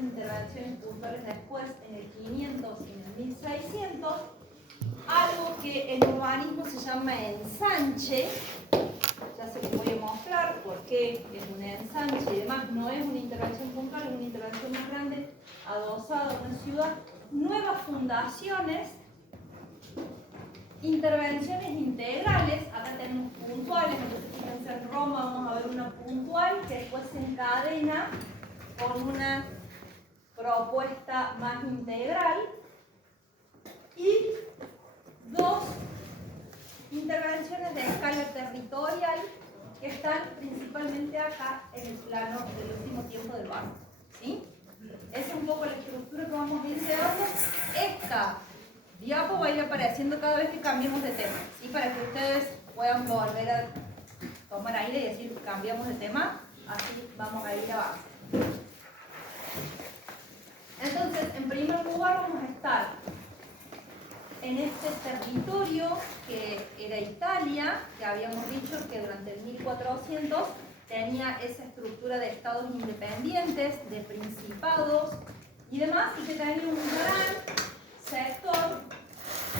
unas intervenciones puntuales después, en el 500 y en el 1600, algo que en urbanismo se llama ensanche. Ya se les voy a mostrar por qué es un ensanche y demás. No es una intervención puntual, es una intervención más grande, adosada a una ciudad. Nuevas fundaciones, intervenciones integrales. Acá tenemos puntuales, entonces fíjense en Roma vamos a ver una puntual que después se encadena con una propuesta más integral. Y dos intervenciones de escala territorial que están principalmente acá en el plano del último tiempo del barco. ¿Sí? Esa es un poco la estructura que vamos a ir llevando. Esta diapo va a ir apareciendo cada vez que cambiemos de tema, ¿sí? Para que ustedes puedan volver a tomar aire y decir cambiamos de tema, así vamos a ir avanzando. Entonces, en primer lugar vamos a estar en este territorio que era Italia, que habíamos dicho que durante el 1400 tenía esa estructura de estados independientes, de principados y demás, y que tenía un gran sector,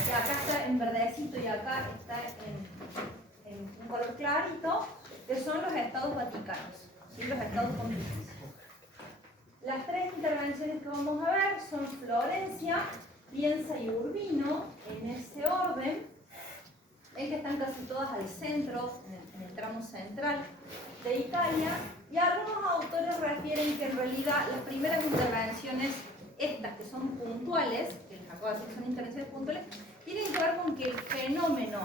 que acá está en verdecito y acá está en un color clarito, que son los estados vaticanos, ¿sí? Los estados pontificios. Las tres intervenciones que vamos a ver son Florencia, Pienza y Urbino, en ese orden. Ven que están casi todas al centro, en el tramo central de Italia, y algunos autores refieren que en realidad las primeras intervenciones, estas que son puntuales, que les acabo de decir que son intervenciones puntuales, tienen que ver con que el fenómeno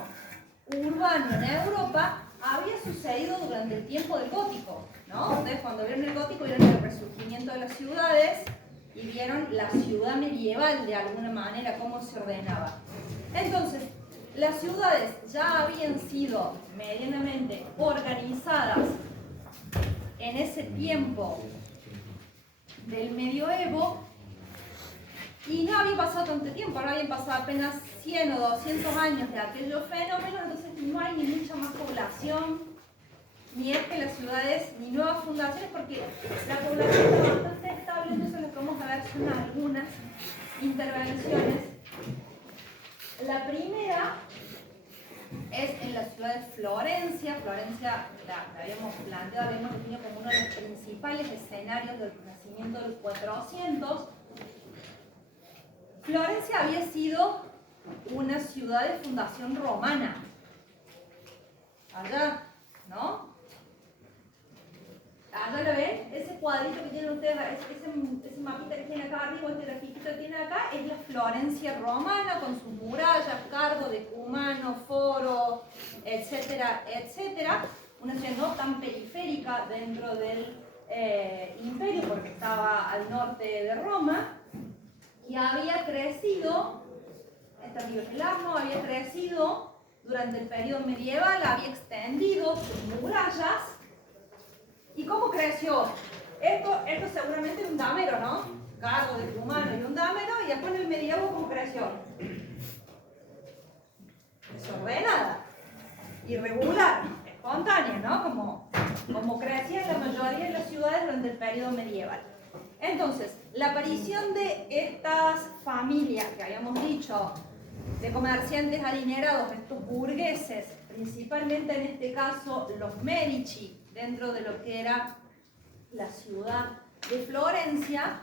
urbano en Europa había sucedido durante el tiempo del gótico, ¿no? Ustedes cuando vieron el gótico vieron el resurgimiento de las ciudades y vieron la ciudad medieval de alguna manera, cómo se ordenaba. Entonces, las ciudades ya habían sido medianamente organizadas en ese tiempo del medioevo y no había pasado tanto tiempo, ahora habían pasado apenas 100 o 200 años de aquellos fenómenos, entonces no hay ni mucha más población, ni es que las ciudades, ni nuevas fundaciones, porque la población está bastante estable. Entonces lo que vamos a ver son algunas intervenciones. La primera es en la ciudad de Florencia. Florencia la habíamos planteado, habíamos definido como uno de los principales escenarios del Renacimiento del 400. Florencia había sido una ciudad de fundación romana. Allá, ¿no? Allá lo ven, ese cuadrito que tienen ustedes, ese mapita que tienen acá arriba, este grafitito que tienen acá, es la Florencia romana con sus murallas, Cardo, Decumano, Foro, etcétera, etcétera. Una ciudad no tan periférica dentro del imperio porque estaba al norte de Roma y había crecido, este río es el Arno, había crecido durante el periodo medieval, había extendido sus murallas. ¿Y cómo creció? Esto seguramente era un damero, ¿no? Cargo de humano y un damero, y después en el medievo, ¿cómo creció? Desordenada, irregular, espontánea, ¿no? Como crecía la mayoría de las ciudades durante el periodo medieval. Entonces, la aparición de estas familias que habíamos dicho, de comerciantes adinerados, estos burgueses, principalmente en este caso los Medici, dentro de lo que era la ciudad de Florencia,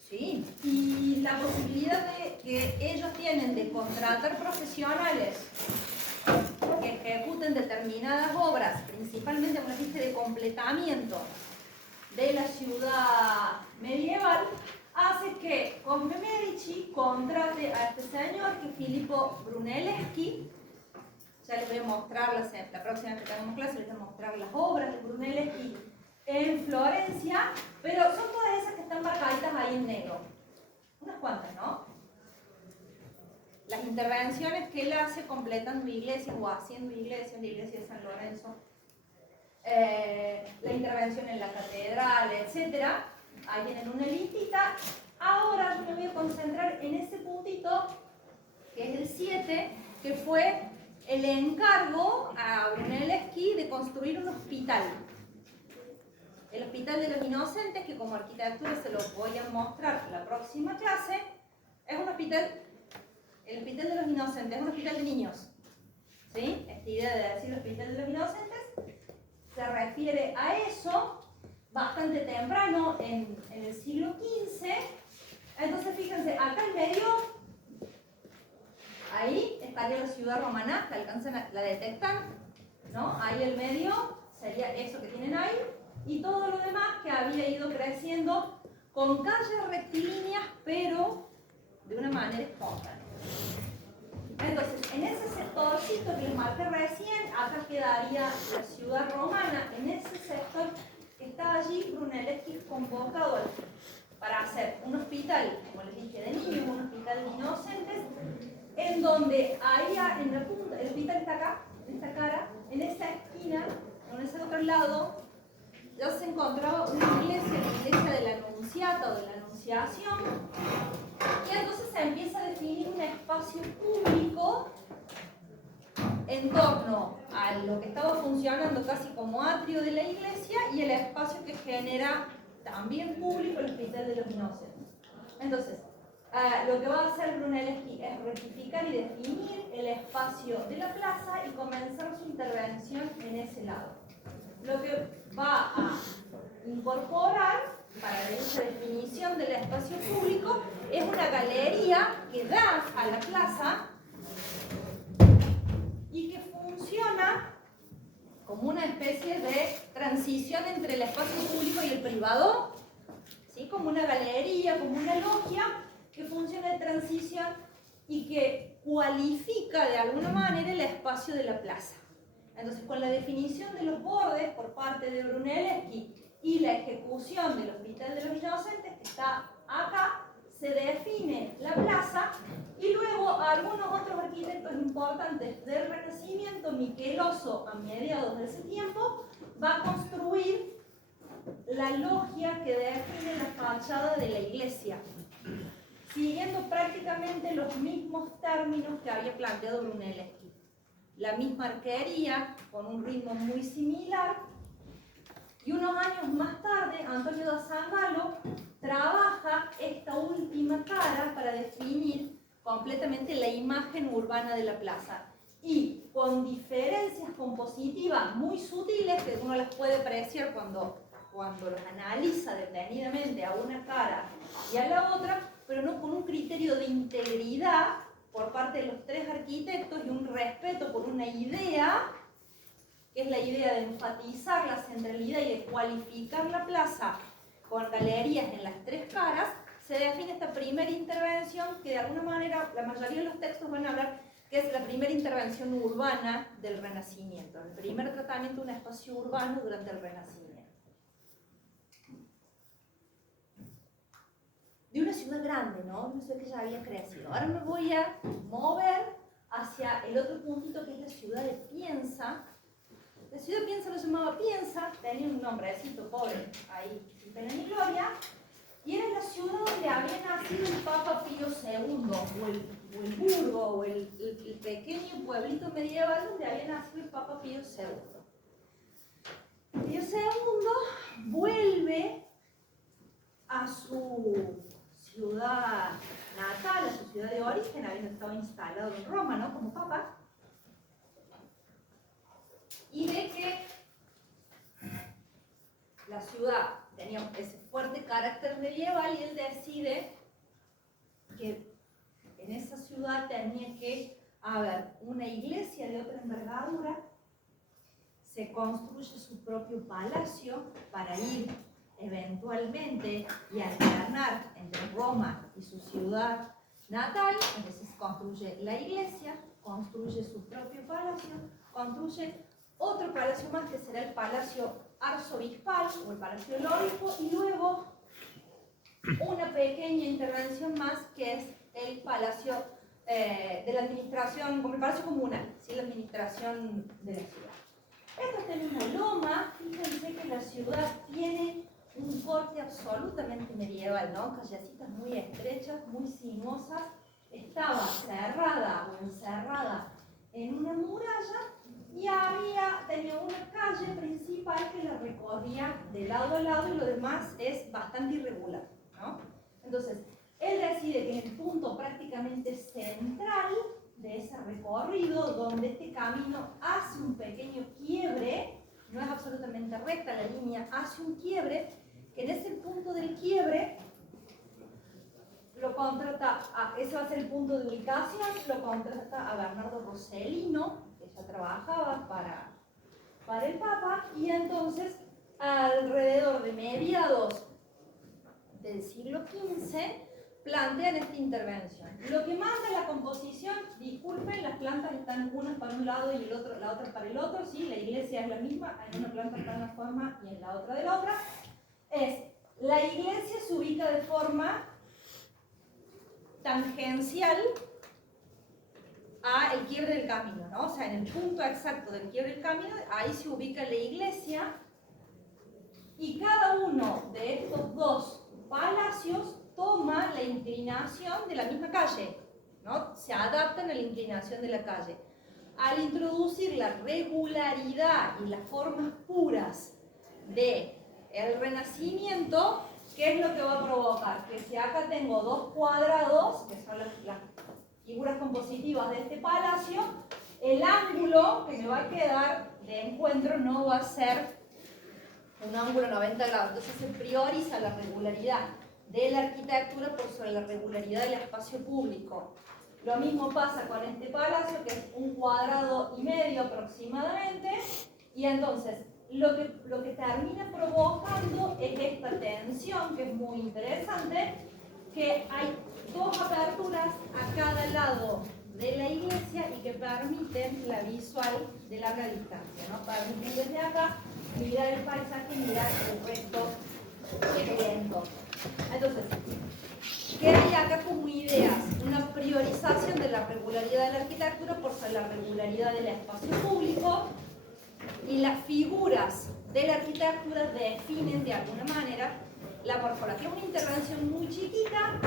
¿sí? Y la posibilidad que ellos tienen de contratar profesionales que ejecuten determinadas obras, principalmente con la vista de completamiento de la ciudad medieval, hace que Cosme Medici contrate a este señor, que es Filippo Brunelleschi. Ya les voy a mostrar, la próxima vez que tengamos clase, les voy a mostrar las obras de Brunelleschi en Florencia, pero son todas esas que están marcaditas ahí en negro. Unas cuantas, ¿no? Las intervenciones que él hace completando iglesias o haciendo iglesias, la iglesia de San Lorenzo, la intervención en la catedral, etc. Ahí tienen una listita. Ahora yo me voy a concentrar en ese puntito, que es el 7, que fue el encargo a Brunelleschi de construir un hospital. El Hospital de los Inocentes, que como arquitectura se los voy a mostrar en la próxima clase, es un hospital, el Hospital de los Inocentes es un hospital de niños. ¿Sí? Esta idea de decir el Hospital de los Inocentes se refiere a eso, bastante temprano, en el siglo XV. Entonces, fíjense, acá en medio, ahí estaría la ciudad romana, que alcanzan, la detectan, ¿no? Ahí el medio sería eso que tienen ahí, y todo lo demás que había ido creciendo con calles rectilíneas, pero de una manera espontánea. Entonces, en ese sectorcito que les marqué recién, acá quedaría la ciudad romana. En ese sector está allí Brunelleschi convocado para hacer un hospital, como les dije, de niños, un hospital de inocentes, en donde ahí en la punta, el hospital está acá, en esta cara, en esa esquina, en ese otro lado, ya se encontraba una iglesia, la iglesia de la Anunciata o de la Anunciación, y entonces se empieza a definir un espacio público en torno a lo que estaba funcionando casi como atrio de la iglesia y el espacio que genera también público el Hospital de los Inocentes. Entonces, lo que va a hacer Brunelleschi es rectificar y definir el espacio de la plaza y comenzar su intervención en ese lado. Lo que va a incorporar para esa definición del espacio público es una galería que da a la plaza y que funciona como una especie de transición entre el espacio público y el privado, ¿sí? Como una galería, como una logia que funciona de transición y que cualifica de alguna manera el espacio de la plaza. Entonces, con la definición de los bordes por parte de Brunelleschi y la ejecución del Hospital de los Inocentes, que está acá, se define la plaza y luego algunos otros arquitectos importantes del Renacimiento, Micheloso a mediados de ese tiempo, va a construir la logia que define la fachada de la iglesia, siguiendo prácticamente los mismos términos que había planteado Brunelleschi. La misma arquería, con un ritmo muy similar, y unos años más tarde, Antonio da Zangalo trabaja esta última cara para definir completamente la imagen urbana de la plaza. Y con diferencias compositivas muy sutiles, que uno las puede apreciar cuando los analiza detenidamente a una cara y a la otra, pero no con un criterio de integridad por parte de los tres arquitectos y un respeto por una idea, que es la idea de enfatizar la centralidad y de cualificar la plaza con galerías en las tres caras. Se define esta primera intervención que de alguna manera la mayoría de los textos van a hablar que es la primera intervención urbana del Renacimiento, el primer tratamiento de un espacio urbano durante el Renacimiento. De una ciudad grande, ¿no? Una ciudad que ya había crecido. Ahora me voy a mover hacia el otro puntito que es la ciudad de Pienza. La ciudad de Pienza lo llamaba Pienza, tenía un nombrecito pobre ahí, sin pena ni gloria, y era la ciudad donde había nacido el Papa Pío II, o el Burgo, o el pequeño pueblito medieval donde había nacido el Papa Pío II. Pío II vuelve a su ciudad natal, a su ciudad de origen, habiendo estado instalado en Roma, ¿no? Como papa, y ve que la ciudad tenía ese fuerte carácter medieval y él decide que en esa ciudad tenía que haber una iglesia de otra envergadura, se construye su propio palacio para ir eventualmente y alternar entre Roma y su ciudad natal. Entonces construye la iglesia, construye su propio palacio, construye otro palacio más que será el palacio arzobispal o el palacio del obispo, y luego una pequeña intervención más que es el palacio de la administración, como el palacio comunal, ¿sí? La administración de la ciudad. Esto está en una loma. Fíjense que la ciudad tiene un corte absolutamente medieval, ¿no? Callecitas muy estrechas, muy sinuosas. Estaba cerrada o encerrada en una muralla y tenía una calle principal que la recorría de lado a lado y lo demás es bastante irregular, ¿no? Entonces, él decide que en el punto prácticamente central de ese recorrido, donde este camino hace un pequeño quiebre, no es absolutamente recta la línea, hace un quiebre, que en ese punto del quiebre lo contrata, ese va a ser el punto de ubicación, lo contrata a Bernardo Rossellino, que ya trabajaba para el Papa, y entonces alrededor de mediados del siglo XV plantean esta intervención. Lo que manda la composición, disculpen, las plantas están unas para un lado y la otra para el otro, ¿sí? La iglesia es la misma, en una planta está de una forma y en la otra de la otra. La iglesia se ubica de forma tangencial a el quiebre del camino, ¿no? O sea, en el punto exacto del quiebre del camino, ahí se ubica la iglesia, y cada uno de estos dos palacios toma la inclinación de la misma calle, ¿no? Se adaptan a la inclinación de la calle. Al introducir la regularidad y las formas puras del Renacimiento, ¿qué es lo que va a provocar? Que si acá tengo dos cuadrados, que son las figuras compositivas de este palacio, el ángulo que me va a quedar de encuentro no va a ser un ángulo 90 grados. Entonces se prioriza la regularidad de la arquitectura por sobre la regularidad del espacio público. Lo mismo pasa con este palacio, que es 1,5 cuadrados aproximadamente, y entonces lo que termina provocando es esta tensión, que es muy interesante, que hay dos aperturas a cada lado de la iglesia y que permiten la visual de larga distancia, ¿no? Permiten desde acá mirar el paisaje y mirar el resto del entorno. Entonces, ¿qué hay acá como ideas? Una priorización de la regularidad de la arquitectura por sobre la regularidad del espacio público, y las figuras de la arquitectura definen de alguna manera la morfología. Una intervención muy chiquita,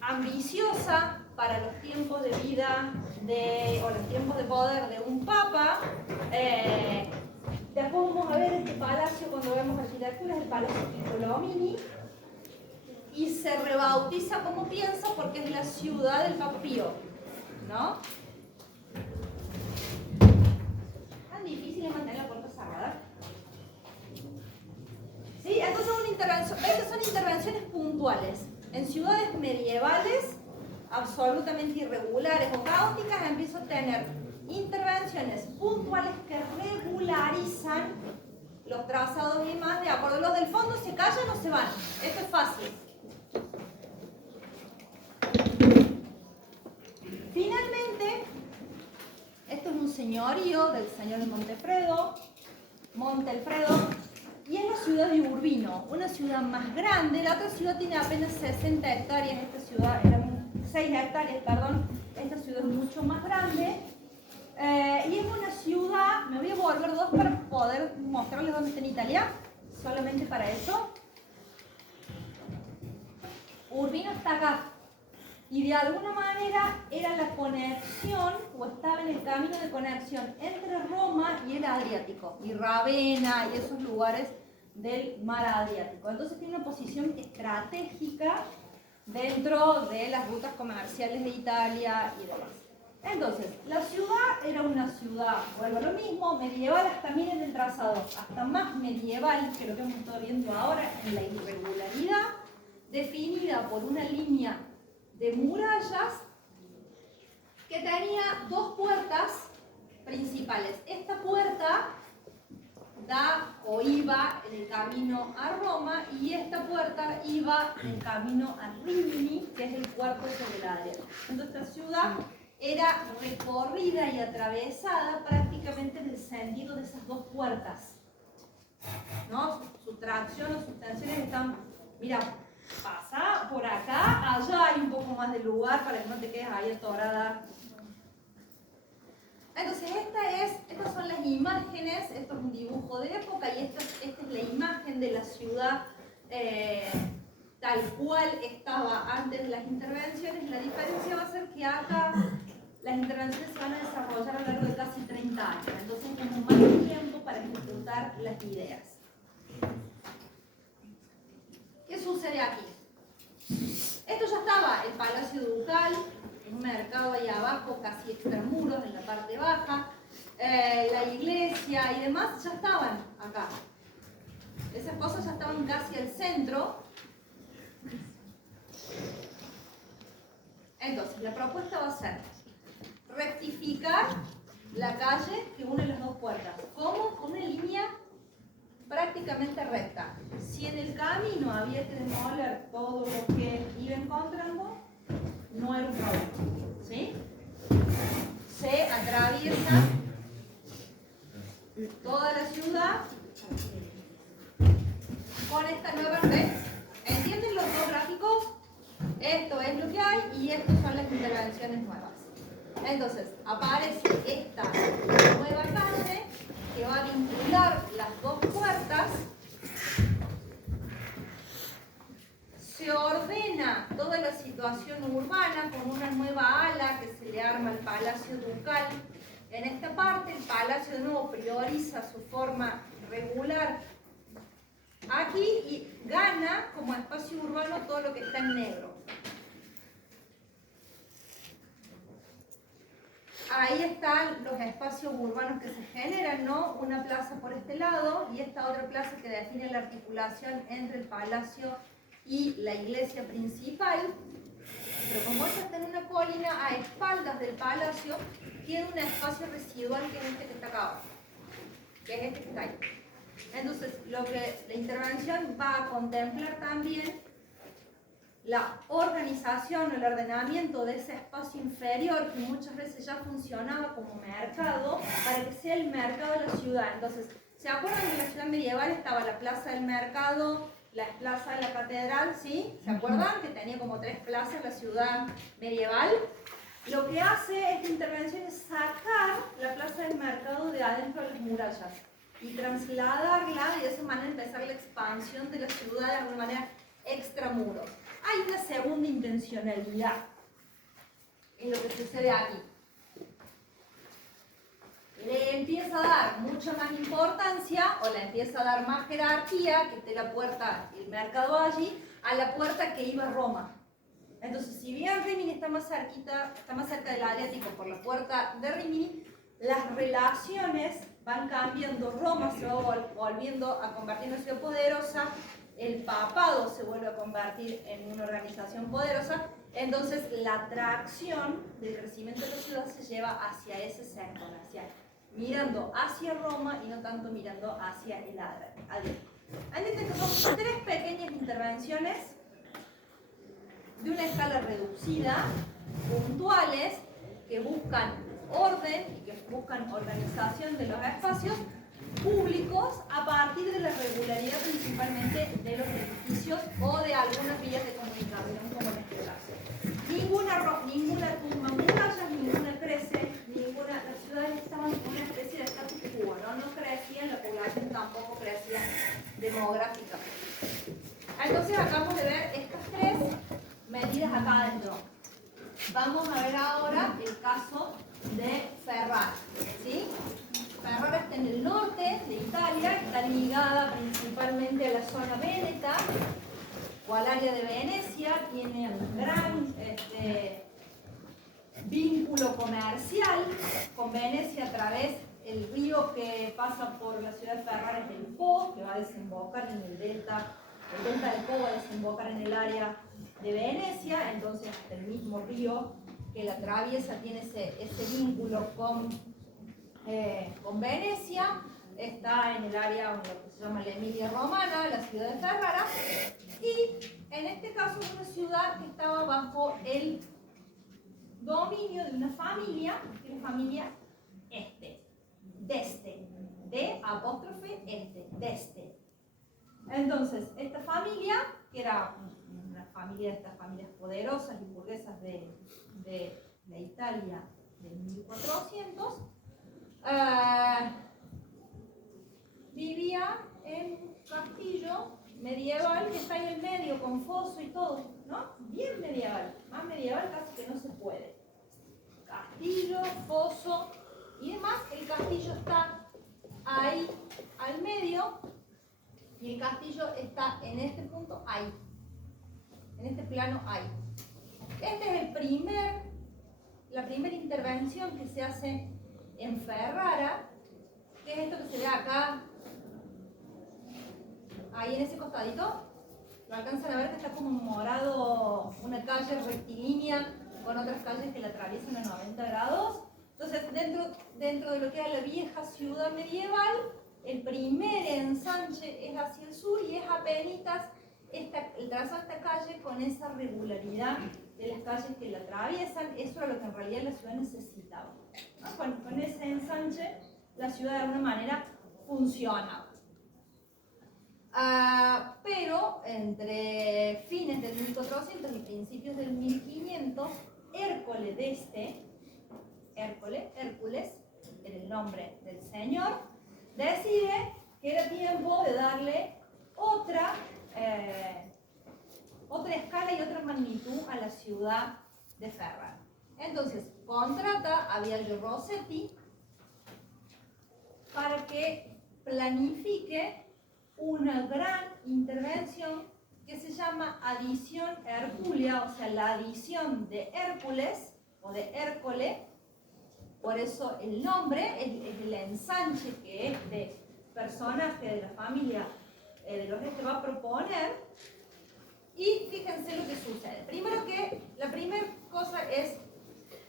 ambiciosa para los tiempos de vida o los tiempos de poder de un papa. Después vamos a ver este palacio cuando vemos arquitectura, es el Palacio Piccolomini, y se rebautiza como piensa porque es la ciudad del Papa Pío, ¿no? Tan difícil es mantener la puerta cerrada. ¿Sí? Entonces estas son intervenciones puntuales. En ciudades medievales absolutamente irregulares o caóticas empiezo a tener intervenciones puntuales que regularizan los trazados y demás de acuerdo. Los del fondo se callan o se van. Esto es fácil. Finalmente, esto es un señorío del señor Montelfredo, y es la ciudad de Urbino, una ciudad más grande. La otra ciudad tiene apenas 60 hectáreas, esta ciudad eran 6 hectáreas, perdón. Esta ciudad es mucho más grande. Y es una ciudad, me voy a volver dos para poder mostrarles dónde está en Italia, solamente para eso. Urbino está acá, y de alguna manera era la conexión, o estaba en el camino de conexión entre Roma y el Adriático, y Ravenna y esos lugares del mar Adriático. Entonces tiene una posición estratégica dentro de las rutas comerciales de Italia y demás. Entonces, la ciudad era una ciudad, vuelvo a lo mismo, medieval, hasta miren el trazado, hasta más medieval que lo que hemos estado viendo ahora en la irregularidad, definida por una línea de murallas que tenía dos puertas principales. Esta puerta da o iba en el camino a Roma, y esta puerta iba en el camino a Rimini, que es el puerto sobre el Adriático. Entonces esta ciudad era recorrida y atravesada prácticamente en el sentido de esas dos puertas, ¿no? Su tracción o sus tensiones están, mira, pasa por acá, allá hay un poco más de lugar para que no te quedes ahí atorada. Entonces estas son las imágenes, esto es un dibujo de época, y esta es la imagen de la ciudad tal cual estaba antes de las intervenciones. La diferencia va a ser que acá las intervenciones se van a desarrollar a lo largo de casi 30 años, entonces tenemos más tiempo para ejecutar las ideas. ¿Qué sucede aquí? Esto ya estaba, el Palacio Ducal, un mercado ahí abajo, casi extramuros, en la parte baja, la iglesia y demás ya estaban acá. Esas cosas ya estaban casi al centro. Entonces, la propuesta va a ser rectificar la calle que une las dos puertas. ¿Cómo? Con una línea prácticamente recta. Si en el camino había que demoler todo lo que iba encontrando, no era un problema. ¿Sí? Se atraviesa toda la ciudad con esta nueva red. ¿Entienden los dos gráficos? Esto es lo que hay y estas son las intervenciones nuevas. Entonces, aparece esta nueva calle que va a vincular las dos puertas. Se ordena toda la situación urbana con una nueva ala que se le arma al Palacio Ducal. En esta parte, el palacio de nuevo prioriza su forma regular aquí y gana como espacio urbano todo lo que está en negro. Ahí están los espacios urbanos que se generan, ¿no? Una plaza por este lado y esta otra plaza que define la articulación entre el palacio y la iglesia principal. Pero como esta está en una colina, a espaldas del palacio, queda un espacio residual que es este que está acá abajo, que es este que está ahí. Entonces, lo que la intervención va a contemplar también la organización, el ordenamiento de ese espacio inferior que muchas veces ya funcionaba como mercado para que sea el mercado de la ciudad. Entonces, ¿se acuerdan que en la ciudad medieval estaba la plaza del mercado, la plaza de la catedral? ¿Sí? ¿Se acuerdan? Que tenía como 3 plazas la ciudad medieval. Lo que hace esta intervención es sacar la plaza del mercado de adentro de las murallas y trasladarla y de esa manera empezar la expansión de la ciudad de alguna manera extramuros. Hay una segunda intencionalidad en lo que sucede aquí. Le empieza a dar mucha más importancia o le empieza a dar más jerarquía, que esté la puerta, el mercado allí, a la puerta que iba a Roma. Entonces, si bien Rímini está más cerca del Adriático por la puerta de Rímini, las relaciones van cambiando. Roma se va volviendo a convertir en una ciudad poderosa, el papado se vuelve a convertir en una organización poderosa, entonces la atracción del crecimiento de la ciudad se lleva hacia ese sector, mirando hacia Roma y no tanto mirando hacia el Adriático. Entienden que son 3 pequeñas intervenciones de una escala reducida, puntuales, que buscan orden y que buscan organización de los espacios públicos a partir de la regularidad principalmente de los edificios o de algunas vías de comunicación, como en este caso. Ninguna tumba murallas, ninguna crece, las ciudades estaban en una especie de status quo, no crecían, la población tampoco crecía demográficamente. Entonces acabamos de ver estas 3 medidas acá adentro. Vamos a ver ahora el caso de Ferrara, ¿sí? Ferrara está en el norte de Italia, está ligada principalmente a la zona veneta o al área de Venecia, tiene un gran vínculo comercial con Venecia a través del río que pasa por la ciudad de Ferrara, es el Po, que va a desembocar en el delta del Po va a desembocar en el área de Venecia, entonces el mismo río que la atraviesa tiene ese vínculo con Venecia, está en el área lo que se llama la Emilia Romana, la ciudad de Ferrara, y en este caso es una ciudad que estaba bajo el dominio de una familia, que es la familia d'Este, d'Este. Entonces, esta familia, que era una familia de estas familias poderosas y burguesas de la Italia de 1400, vivía en un castillo medieval que está ahí en medio, con foso y todo, ¿no? Bien medieval, más medieval casi que no se puede. castillo, foso y demás. El castillo está ahí al medio y el castillo está en este punto ahí, en este plano ahí. Esta es la primera intervención que se hace en Ferrara, que es esto que se ve acá, ahí en ese costadito. Lo alcanzan a ver que está como morado, una calle rectilínea con otras calles que la atraviesan a 90 grados. Entonces, dentro de lo que era la vieja ciudad medieval, el primer ensanche es hacia el sur y es apenas el trazado de esta calle con esa regularidad de las calles que la atraviesan. Eso era lo que en realidad la ciudad necesitaba, ¿no? Con ese ensanche, la ciudad de alguna manera funcionaba. Pero entre fines del 1400 y principios del 1500, Hércules, era el nombre del señor, decide que era tiempo de darle otra escala y otra magnitud a la ciudad de Ferrara. Entonces contrata a Biagio Rossetti para que planifique una gran intervención que se llama adición hercúlea, o sea, la adición de Hércules o de Hércole. Por eso el nombre es el ensanche que este personaje de la familia de los que va a proponer. Y fíjense lo que sucede. Primero que la primera cosa es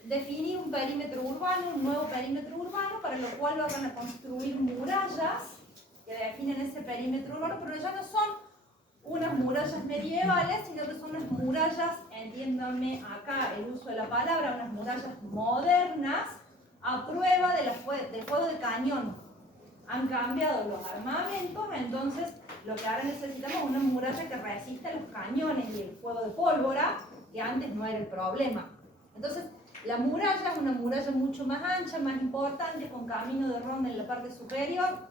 definir un perímetro urbano, un nuevo perímetro urbano, para lo cual van a construir murallas que definen ese perímetro urbano, pero ya no son unas murallas medievales, sino que son unas murallas, entiéndanme acá el uso de la palabra, unas murallas modernas a prueba del fuego de cañón. Han cambiado los armamentos, entonces lo que ahora necesitamos es una muralla que resista los cañones y el fuego de pólvora, que antes no era el problema. Entonces, la muralla es una muralla mucho más ancha, más importante, con camino de ronda en la parte superior,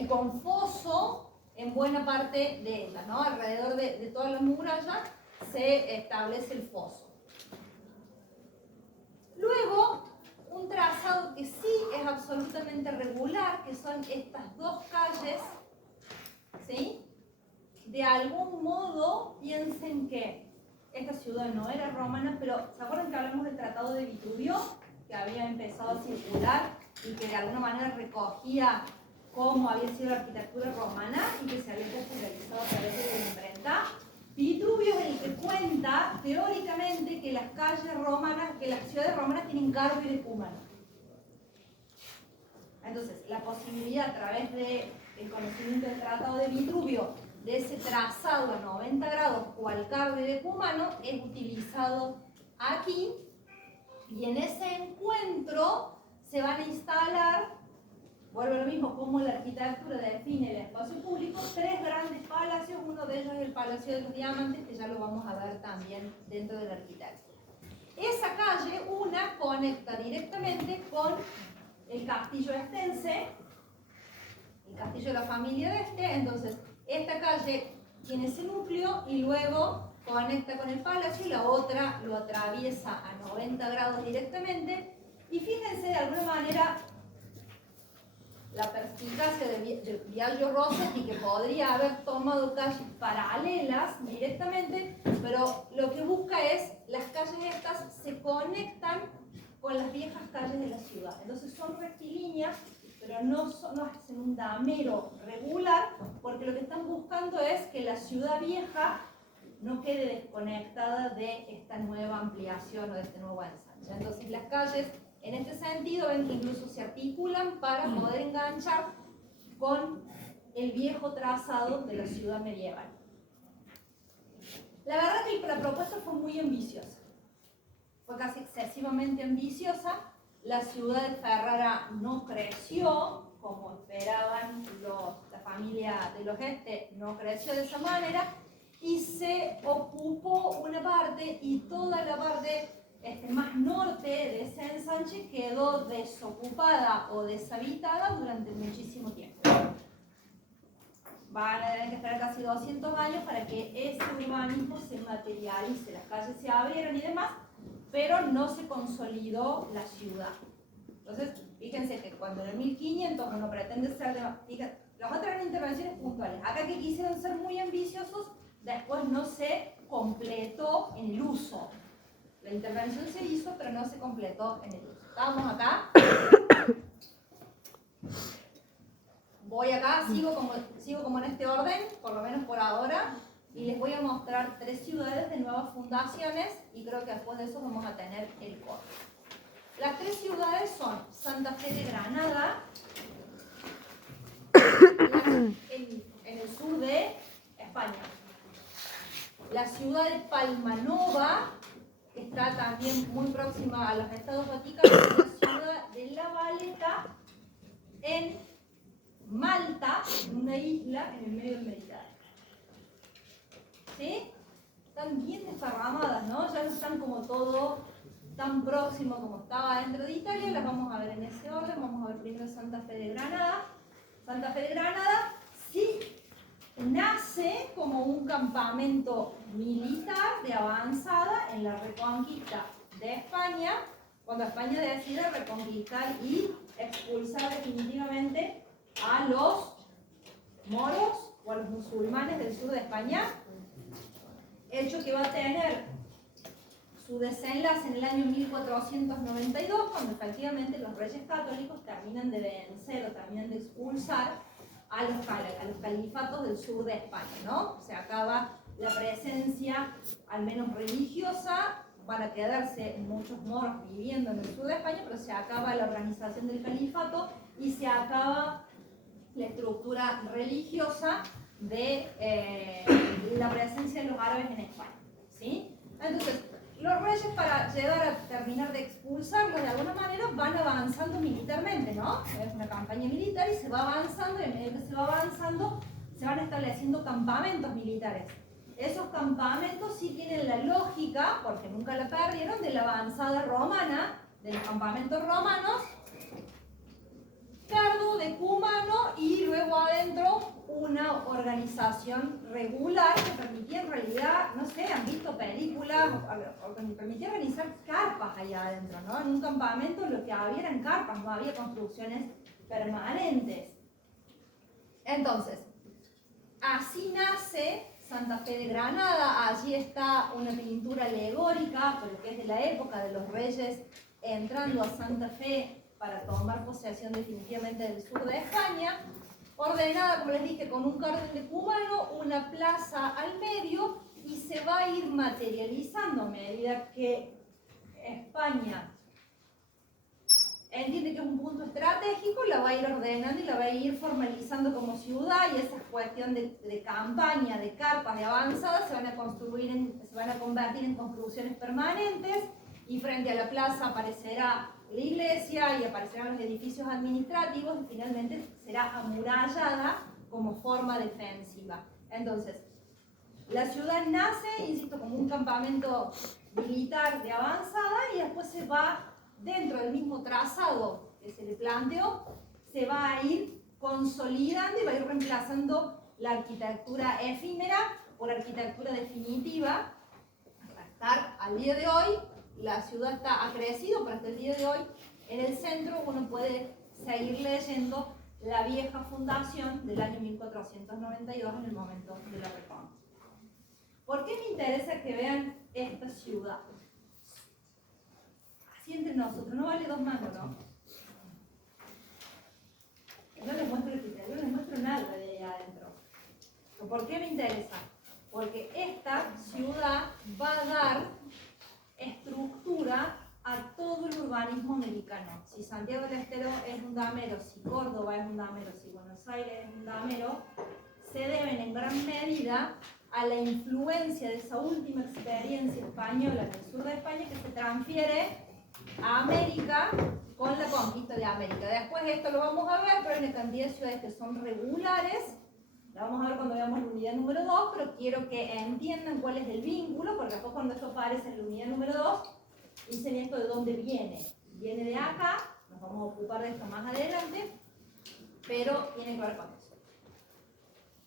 y con foso en buena parte de ella, ¿no? Alrededor de toda la muralla se establece el foso. Luego, un trazado que sí es absolutamente regular, que son estas dos calles, ¿sí? De algún modo piensen que esta ciudad no era romana, pero ¿se acuerdan que hablamos del Tratado de Vitruvio? Que había empezado a circular y que de alguna manera recogía cómo había sido la arquitectura romana y que se había popularizado a través de la imprenta. Vitruvio es el que cuenta teóricamente que las calles romanas, que las ciudades romanas tienen carbo y decúmano. Entonces, la posibilidad a través del conocimiento del Tratado de Vitruvio de ese trazado a 90 grados cual carbo y decúmano es utilizado aquí, y en ese encuentro se van a instalar, vuelvo a lo mismo, como la arquitectura define el espacio público, tres grandes palacios. Uno de ellos es el Palacio de los Diamantes, que ya lo vamos a ver también dentro de la arquitectura. Esa calle, una, conecta directamente con el castillo estense, el castillo de la familia de este. Entonces, esta calle tiene ese núcleo y luego conecta con el palacio, y la otra lo atraviesa a 90 grados directamente. Y fíjense, de alguna manera, la perspicacia de Biagio Rossetti, que podría haber tomado calles paralelas directamente, pero lo que busca es, las calles estas se conectan con las viejas calles de la ciudad. Entonces son rectilíneas, pero no hacen un damero regular, porque lo que están buscando es que la ciudad vieja no quede desconectada de esta nueva ampliación o de este nuevo ensanche. Entonces las calles, en este sentido, ven que incluso se articulan para poder enganchar con el viejo trazado de la ciudad medieval. La verdad que la propuesta fue muy ambiciosa, fue casi excesivamente ambiciosa. La ciudad de Ferrara no creció como esperaban la familia de los Este, no creció de esa manera, y se ocupó una parte, y toda la parte más norte de ese ensanche quedó desocupada o deshabitada durante muchísimo tiempo. Van a tener que esperar casi 200 años para que ese urbanismo se materialice, las calles se abrieron y demás, pero no se consolidó la ciudad. Entonces, fíjense que cuando en el 1500 uno pretende ser de... Las otras eran intervenciones puntuales. Acá que quisieron ser muy ambiciosos, después no se completó en el uso. La intervención se hizo, pero no se completó en el uso. Estábamos acá. Voy acá, sigo como en este orden, por lo menos por ahora, y les voy a mostrar 3 ciudades de nuevas fundaciones, y creo que después de eso vamos a tener el corte. Las 3 ciudades son Santa Fe de Granada, en el sur de España. La ciudad de Palmanova, que está también muy próxima a los Estados Vaticanos, y la ciudad de La Valeta, en Malta, una isla en el medio del Mediterráneo. ¿Sí? Están bien desparramadas, ¿no? Ya no están como todo tan próximo como estaba dentro de Italia. Las vamos a ver en ese orden. Vamos a ver primero Santa Fe de Granada. Santa Fe de Granada sí nace como un campamento militar de avanzada en la reconquista de España, cuando España decide reconquistar y expulsar definitivamente a los moros o a los musulmanes del sur de España, hecho que va a tener su desenlace en el año 1492, cuando efectivamente los reyes católicos terminan de vencer o terminan de expulsar a los califatos del sur de España, ¿no? Se acaba la presencia, al menos religiosa, van a quedarse muchos moros viviendo en el sur de España, pero se acaba la organización del califato y se acaba la estructura religiosa de la presencia de los árabes en España, ¿sí? Entonces, los reyes, para llegar a terminar de expulsarlos de alguna manera, van avanzando militarmente, ¿no? Es una campaña militar y se va avanzando, y a medida que se va avanzando, se van estableciendo campamentos militares. Esos campamentos sí tienen la lógica, porque nunca la perdieron, de la avanzada romana, de los campamentos romanos, Cardo, de Cumano, y luego adentro una organización regular que permitía en realidad, no sé, han visto películas, permitía organizar carpas allá adentro, ¿no? En un campamento lo que había eran carpas, no había construcciones permanentes. Entonces, así nace Santa Fe de Granada. Allí está una pintura alegórica, por lo que es de la época de los reyes entrando a Santa Fe para tomar posesión definitivamente del sur de España, ordenada, como les dije, con un cartel de Cumano, una plaza al medio, y se va a ir materializando a medida que España entiende que es un punto estratégico, la va a ir ordenando y la va a ir formalizando como ciudad, y esa cuestión de campaña, de carpas, de avanzadas, se van a convertir en construcciones permanentes, y frente a la plaza aparecerá la iglesia y aparecerán los edificios administrativos, y finalmente será amurallada como forma defensiva. Entonces, la ciudad nace, insisto, como un campamento militar de avanzada, y después se va, dentro del mismo trazado que se le planteó, se va a ir consolidando y va a ir reemplazando la arquitectura efímera por arquitectura definitiva, hasta estar al día de hoy. La ciudad ha crecido, pero hasta el día de hoy, en el centro uno puede seguir leyendo la vieja fundación del año 1492 en el momento de la reforma. ¿Por qué me interesa que vean esta ciudad? Así entre nosotros, no vale 2 mangos, ¿no? No les muestro el criterio, no les muestro nada de ahí adentro. ¿Por qué me interesa? Porque esta ciudad va a dar estructura a todo el urbanismo americano. Si Santiago del Estero es un damero, si Córdoba es un damero, si Buenos Aires es un damero, se deben en gran medida a la influencia de esa última experiencia española en el sur de España, que se transfiere a América con la conquista de América. Después esto lo vamos a ver, pero hay una cantidad de ciudades que son regulares. La vamos a ver cuando veamos la unidad número 2, pero quiero que entiendan cuál es el vínculo, porque después cuando esto aparece en la unidad número 2, dicen esto de dónde viene. Viene de acá, nos vamos a ocupar de esto más adelante, pero tiene que ver con eso.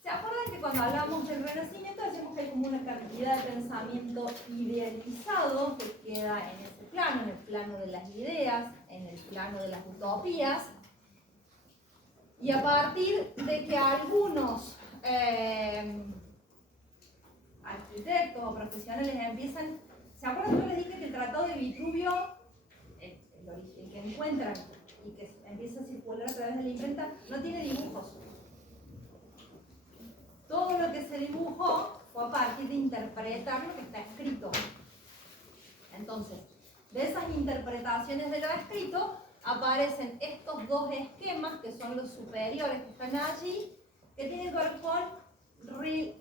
¿Se acuerdan que cuando hablamos del Renacimiento decíamos que hay como una cantidad de pensamiento idealizado que queda en ese plano, en el plano de las ideas, en el plano de las utopías. Y a partir de que algunos arquitectos o profesionales empiezan, ¿se acuerdan que yo les dije que el Tratado de Vitruvio, el que encuentran y que empieza a circular a través de la imprenta, no tiene dibujos? Todo lo que se dibujó fue a partir de interpretar lo que está escrito. Entonces, de esas interpretaciones de lo escrito aparecen estos dos esquemas que son los superiores que están allí, que tienen que ver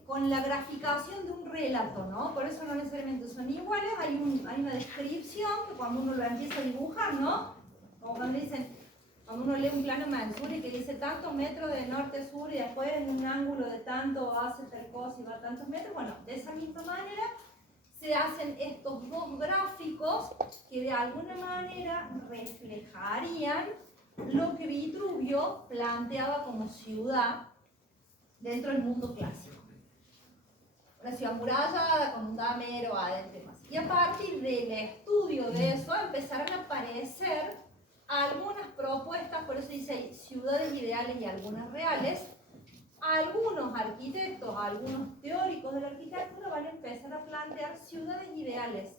con la graficación de un relato, ¿no? Por eso no necesariamente son iguales, hay una descripción que cuando uno lo empieza a dibujar, ¿no? Como cuando dicen, cuando uno lee un plano Manzuri que dice tantos metros de norte a sur y después en un ángulo de tanto hace tal cosa y va a tantos metros, bueno, de esa misma manera se hacen estos dos gráficos que de alguna manera reflejarían lo que Vitruvio planteaba como ciudad dentro del mundo clásico. Una ciudad amurallada con un damero adentro y demás. Y a partir del estudio de eso empezaron a aparecer algunas propuestas, por eso dice hay ciudades ideales y algunas reales. Algunos arquitectos, algunos teóricos de la arquitectura van a empezar a plantear ciudades ideales.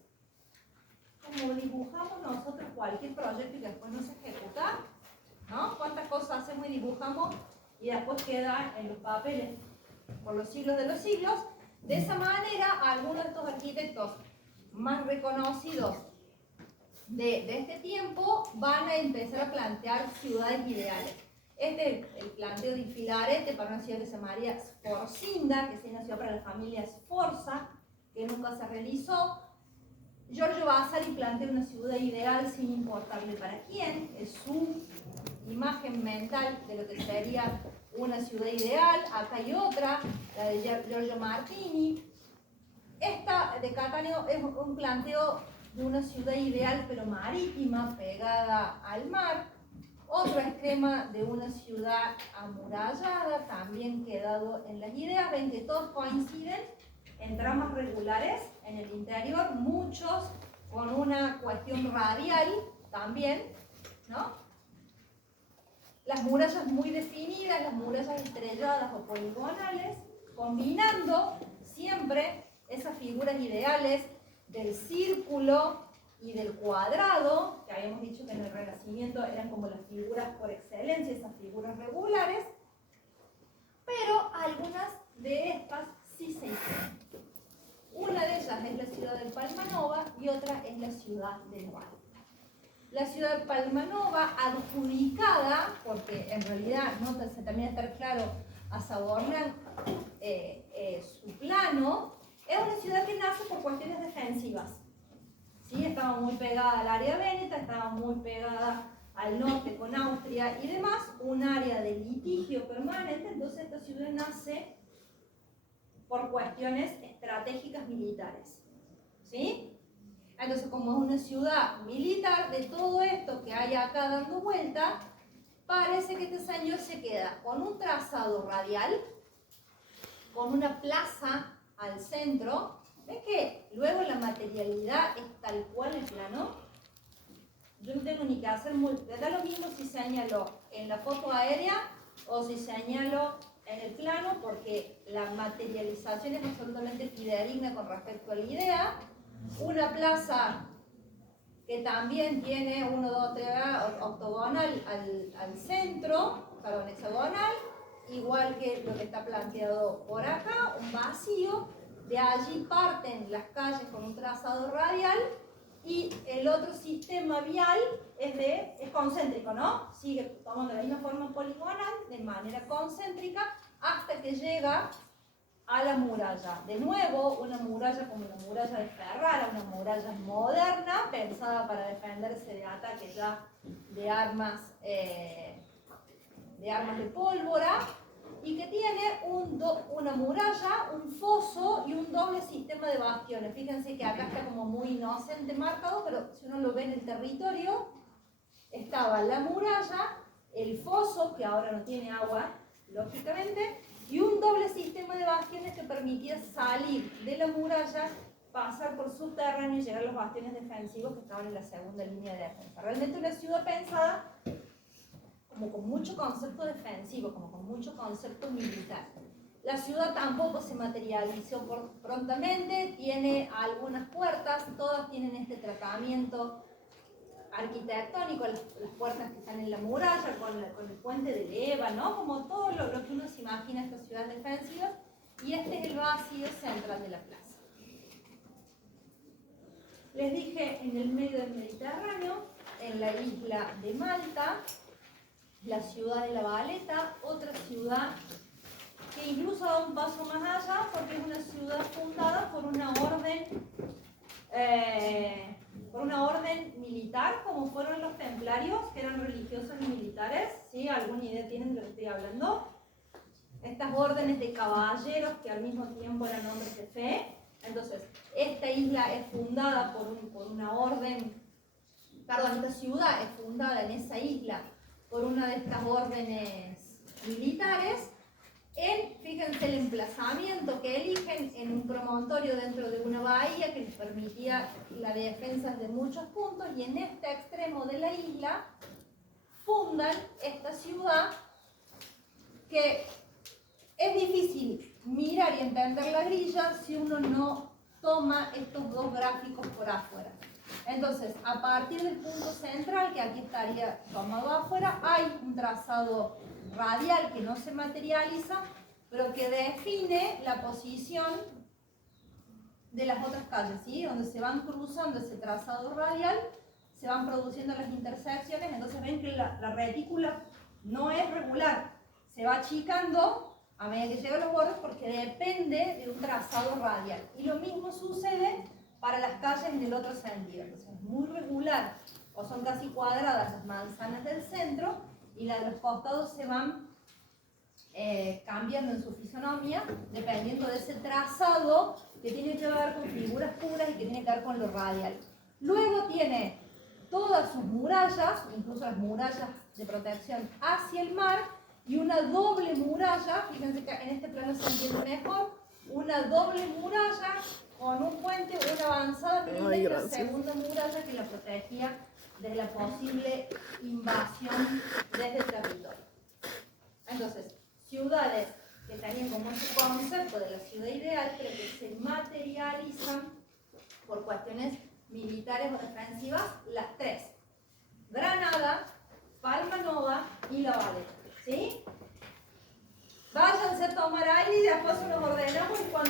Como dibujamos nosotros cualquier proyecto y después no se ejecuta, ¿no? ¿Cuántas cosas hacemos y dibujamos y después queda en los papeles por los siglos de los siglos? De esa manera, algunos de estos arquitectos más reconocidos de este tiempo van a empezar a plantear ciudades ideales. Este es el planteo de Filarete para una ciudad que se llamaría Sforcinda, que es una ciudad para la familia Sforza, que nunca se realizó. Giorgio Vasari plantea una ciudad ideal sin importarle para quién, es su imagen mental de lo que sería una ciudad ideal. Acá hay otra, la de Giorgio Martini. Esta de Cattaneo es un planteo de una ciudad ideal pero marítima, pegada al mar. Otro esquema de una ciudad amurallada, también quedado en las ideas. Ven que todos coinciden en tramas regulares en el interior, muchos con una cuestión radial también, ¿no? Las murallas muy definidas, las murallas estrelladas o poligonales, combinando siempre esas figuras ideales del círculo y del cuadrado, que habíamos dicho que en el Renacimiento eran como las figuras por excelencia, esas figuras regulares, pero algunas de estas sí se hicieron. Una de ellas es la ciudad de Palmanova y otra es la ciudad de Noalta. La ciudad de Palmanova, adjudicada, porque en realidad no se termina de estar claro a Savorgnan su plano, es una ciudad que nace por cuestiones defensivas. ¿Sí? Estaba muy pegada al área véneta, estaba muy pegada al norte con Austria y demás, un área de litigio permanente, entonces esta ciudad nace por cuestiones estratégicas militares. ¿Sí? Entonces, como es una ciudad militar, de todo esto que hay acá dando vuelta, parece que este señor se queda con un trazado radial, con una plaza al centro. ¿Ves que luego la materialidad es tal cual el plano? Yo no tengo ni que hacer da lo mismo si señalo en la foto aérea o si señalo en el plano, porque la materialización es absolutamente fidedigna con respecto a la idea. Una plaza que también tiene 1, 2, 3 octogonal al centro, perdón, hexagonal, igual que lo que está planteado por acá, un vacío. De allí parten las calles con un trazado radial y el otro sistema vial es concéntrico, ¿no? Sigue tomando la misma forma poligonal de manera concéntrica hasta que llega a la muralla. De nuevo, una muralla como la muralla de Ferrara, una muralla moderna, pensada para defenderse de ataques ya de armas de pólvora, y que tiene una muralla, un foso y un doble sistema de bastiones. Fíjense que acá está como muy inocente marcado, pero si uno lo ve en el territorio, estaba la muralla, el foso, que ahora no tiene agua, lógicamente, y un doble sistema de bastiones que permitía salir de la muralla, pasar por subterráneo y llegar a los bastiones defensivos que estaban en la segunda línea de defensa. Realmente una ciudad pensada como con mucho concepto defensivo, como con mucho concepto militar. La ciudad tampoco se materializó prontamente, tiene algunas puertas, todas tienen este tratamiento arquitectónico, las puertas que están en la muralla, con el puente de leva, ¿no? Como todo lo que uno se imagina esta ciudad defensiva, y este es el vacío central de la plaza. Les dije, en el medio del Mediterráneo, en la isla de Malta, la ciudad de La Valeta, otra ciudad que incluso da un paso más allá porque es una ciudad fundada por una orden militar, como fueron los templarios, que eran religiosos y militares. ¿Sí? ¿Alguna idea tienen de lo que estoy hablando? Estas órdenes de caballeros que al mismo tiempo eran hombres de fe. Entonces, esta isla es fundada por una orden, perdón, esta ciudad es fundada en esa isla por una de estas órdenes militares. Fíjense el emplazamiento que eligen en un promontorio dentro de una bahía que les permitía la defensa de muchos puntos, y en este extremo de la isla fundan esta ciudad que es difícil mirar y entender la grilla si uno no toma estos dos gráficos por afuera. Entonces, a partir del punto central, que aquí estaría tomado afuera, hay un trazado radial que no se materializa, pero que define la posición de las otras calles, ¿sí? Donde se van cruzando ese trazado radial, se van produciendo las intersecciones. Entonces ven que la retícula no es regular, se va achicando a medida que llega a los bordes porque depende de un trazado radial. Y lo mismo sucede para las calles en el otro sentido. Entonces es muy regular, o son casi cuadradas las manzanas del centro, y las de los costados se van cambiando en su fisonomía dependiendo de ese trazado que tiene que ver con figuras puras y que tiene que ver con lo radial. Luego tiene todas sus murallas, incluso las murallas de protección hacia el mar, y una doble muralla. Fíjense que en este plano se entiende mejor, una doble muralla con un puente, una avanzada, y la segunda muralla que la protegía de la posible invasión desde el territorio. Entonces, ciudades que tenían como ese concepto de la ciudad ideal, pero que se materializan por cuestiones militares o defensivas, las tres: Granada, Palma Nova y La Valeta. ¿Sí? Váyanse a tomar aire y después nos ordenamos y cuando